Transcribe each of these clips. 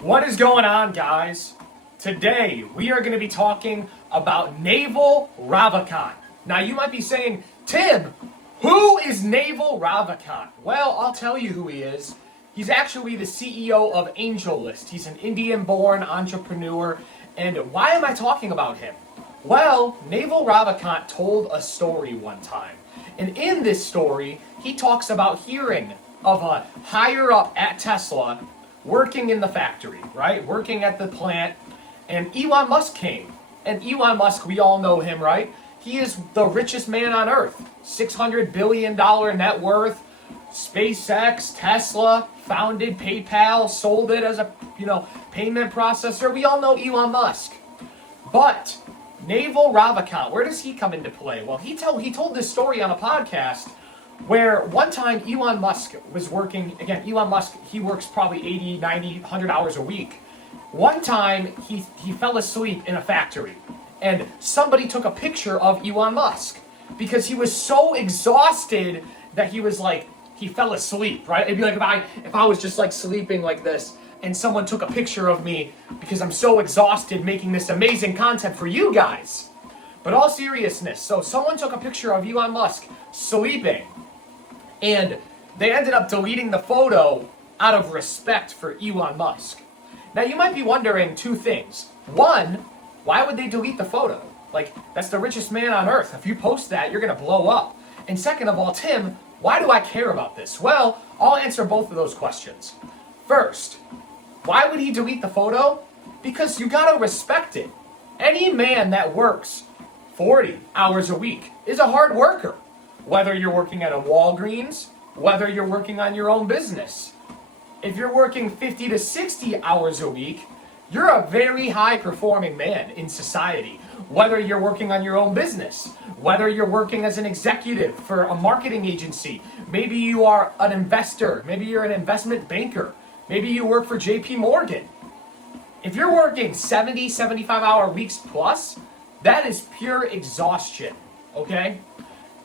What is going on, guys? Today, we are going to be talking about Naval Ravikant. Now, you might be saying, Tim, who is Naval Ravikant? Well, I'll tell you who he is. He's actually the CEO of AngelList. He's an Indian-born entrepreneur. And why am I talking about him? Well, Naval Ravikant told a story one time. And in this story, he talks about hearing of a higher up at Tesla working in the factory, right? Working at the plant. And Elon Musk came. And Elon Musk, we all know him, right? He is the richest man on earth. $600 billion net worth. SpaceX, Tesla, founded PayPal, sold it as a, payment processor. We all know Elon Musk. But Naval Ravikant, where does he come into play? Well, he told this story on a podcast where one time Elon Musk was working, again, Elon Musk, he works probably 80, 90, 100 hours a week. One time, he fell asleep in a factory, and somebody took a picture of Elon Musk because he was so exhausted that he fell asleep, right? It'd be like if I was just like sleeping like this, and someone took a picture of me because I'm so exhausted making this amazing content for you guys. But all seriousness, so someone took a picture of Elon Musk sleeping, and they ended up deleting the photo out of respect for Elon Musk. Now, you might be wondering two things. One, why would they delete the photo? Like, that's the richest man on earth. If you post that, you're going to blow up. And second of all, Tim, why do I care about this? Well, I'll answer both of those questions. First, why would he delete the photo? Because you got to respect it. Any man that works 40 hours a week is a hard worker. Whether you're working at a Walgreens, whether you're working on your own business. If you're working 50 to 60 hours a week, you're a very high-performing man in society. Whether you're working on your own business, whether you're working as an executive for a marketing agency, maybe you are an investor, maybe you're an investment banker, maybe you work for JP Morgan. If you're working 70, 75-hour weeks plus, that is pure exhaustion, okay?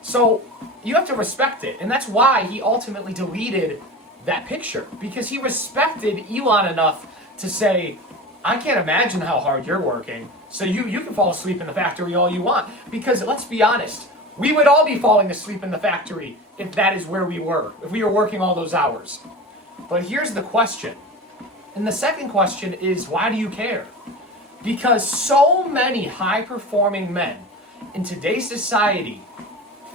So you have to respect it, and that's why he ultimately deleted that picture, because he respected Elon enough to say, I can't imagine how hard you're working, so you can fall asleep in the factory all you want. Because let's be honest, we would all be falling asleep in the factory if that is where we were, if we were working all those hours. But here's the question, and the second question is, why do you care? Because so many high-performing men in today's society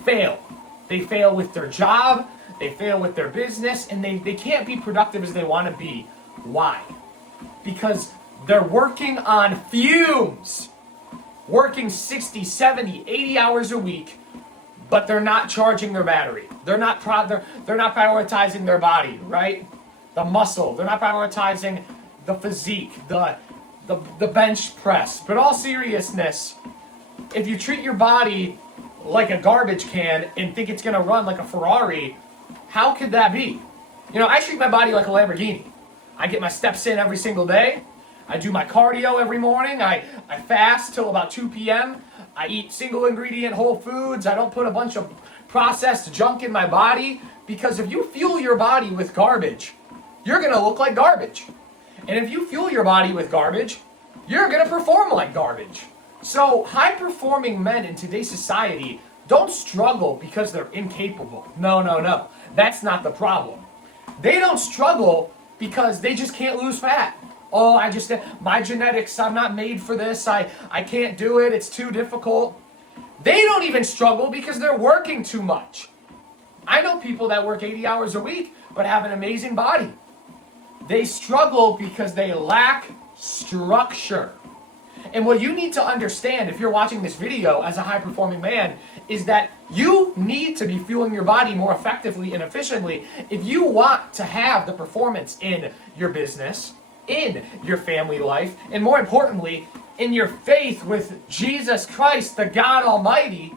fail. They fail with their job, they fail with their business, and they can't be productive as they want to be. Why? Because they're working on fumes. Working 60, 70, 80 hours a week, but they're not charging their battery. They're not prioritizing their body, right? The muscle. They're not prioritizing the physique, the bench press. But all seriousness, if you treat your body like a garbage can and think it's going to run like a Ferrari, how could that be? I treat my body like a Lamborghini. I get my steps in every single day. I do my cardio every morning. I fast till about 2 p.m. I eat single ingredient whole foods. I don't put a bunch of processed junk in my body, because if you fuel your body with garbage, you're going to look like garbage. And if you fuel your body with garbage, you're going to perform like garbage. So high-performing men in today's society don't struggle because they're incapable. No. That's not the problem. They don't struggle because they just can't lose fat. Oh, my genetics, I'm not made for this. I can't do it. It's too difficult. They don't even struggle because they're working too much. I know people that work 80 hours a week but have an amazing body. They struggle because they lack structure. And what you need to understand if you're watching this video as a high-performing man is that you need to be fueling your body more effectively and efficiently if you want to have the performance in your business, in your family life, and more importantly, in your faith with Jesus Christ, the God Almighty,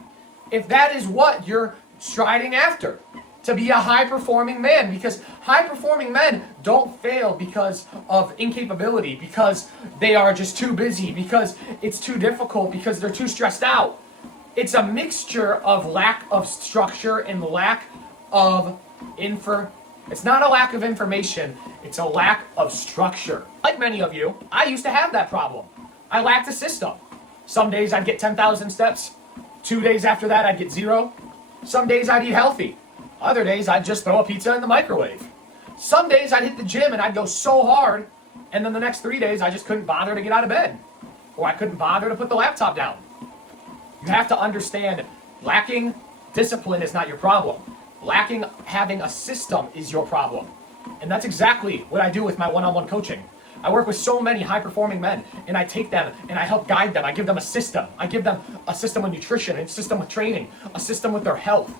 if that is what you're striding after. To be a high-performing man, because high-performing men don't fail because of incapability, because they are just too busy, because it's too difficult, because they're too stressed out. It's a mixture of lack of structure and lack of It's not a lack of information, it's a lack of structure. Like many of you, I used to have that problem. I lacked a system. Some days I'd get 10,000 steps. 2 days after that, I'd get 0. Some days I'd eat healthy. Other days I'd just throw a pizza in the microwave. Some days I'd hit the gym and I'd go so hard, and then the next 3 days I just couldn't bother to get out of bed. Or I couldn't bother to put the laptop down. You have to understand, lacking discipline is not your problem. Lacking having a system is your problem. And that's exactly what I do with my one-on-one coaching. I work with so many high-performing men, and I take them and I help guide them. I give them a system. I give them a system with nutrition, a system with training, a system with their health.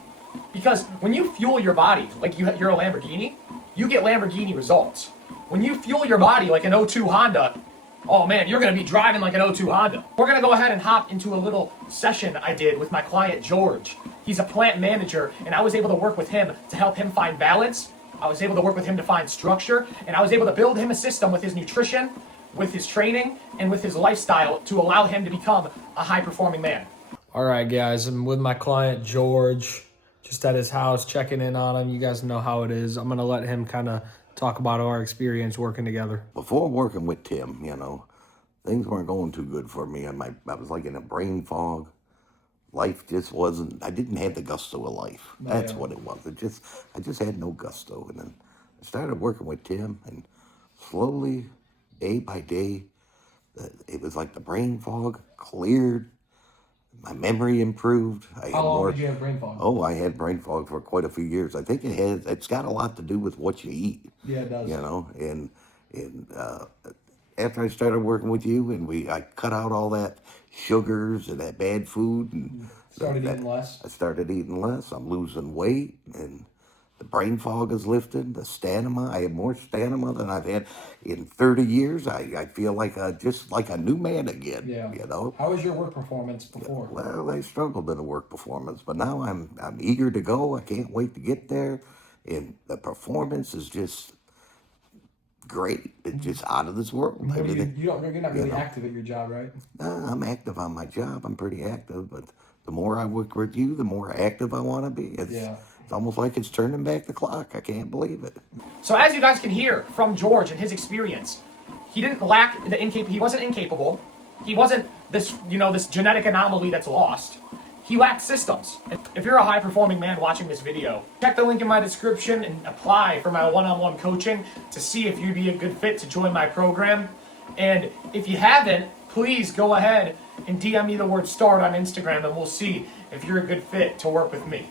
Because when you fuel your body like you're a Lamborghini, you get Lamborghini results. When you fuel your body like an O2 Honda, oh man, you're going to be driving like an O2 Honda. We're going to go ahead and hop into a little session I did with my client, George. He's a plant manager, and I was able to work with him to help him find balance. I was able to work with him to find structure, and I was able to build him a system with his nutrition, with his training, and with his lifestyle to allow him to become a high-performing man. All right, guys, I'm with my client, George, just at his house, checking in on him. You guys know how it is. I'm going to let him kind of talk about our experience working together. Before working with Tim, things weren't going too good for me. I was like in a brain fog. Life just wasn't, I didn't have the gusto of life. That's what it was. I just had no gusto. And then I started working with Tim, and slowly, day by day, it was like the brain fog cleared. My memory improved. How long did you have brain fog? Oh, I had brain fog for quite a few years. I think it's got a lot to do with what you eat. Yeah, it does. And after I started working with you, and I cut out all that sugars and that bad food, and eating less. I started eating less. I'm losing weight, and the brain fog is lifted. The stamina, I have more stamina than I've had in 30 years. I feel like just like a new man again. Yeah. How was your work performance before? Well, I struggled in the work performance, but now I'm eager to go. I can't wait to get there, and the performance is just great. It's just out of this world. You're not really active at your job, right? I'm active on my job. I'm pretty active, but the more I work with you, the more active I want to be. It's almost like it's turning back the clock. I can't believe it. So as you guys can hear from George and his experience, he didn't lack he wasn't incapable. He wasn't this genetic anomaly that's lost. He lacked systems. If you're a high-performing man watching this video, check the link in my description and apply for my one-on-one coaching to see if you'd be a good fit to join my program. And if you haven't, please go ahead and DM me the word START on Instagram, and we'll see if you're a good fit to work with me.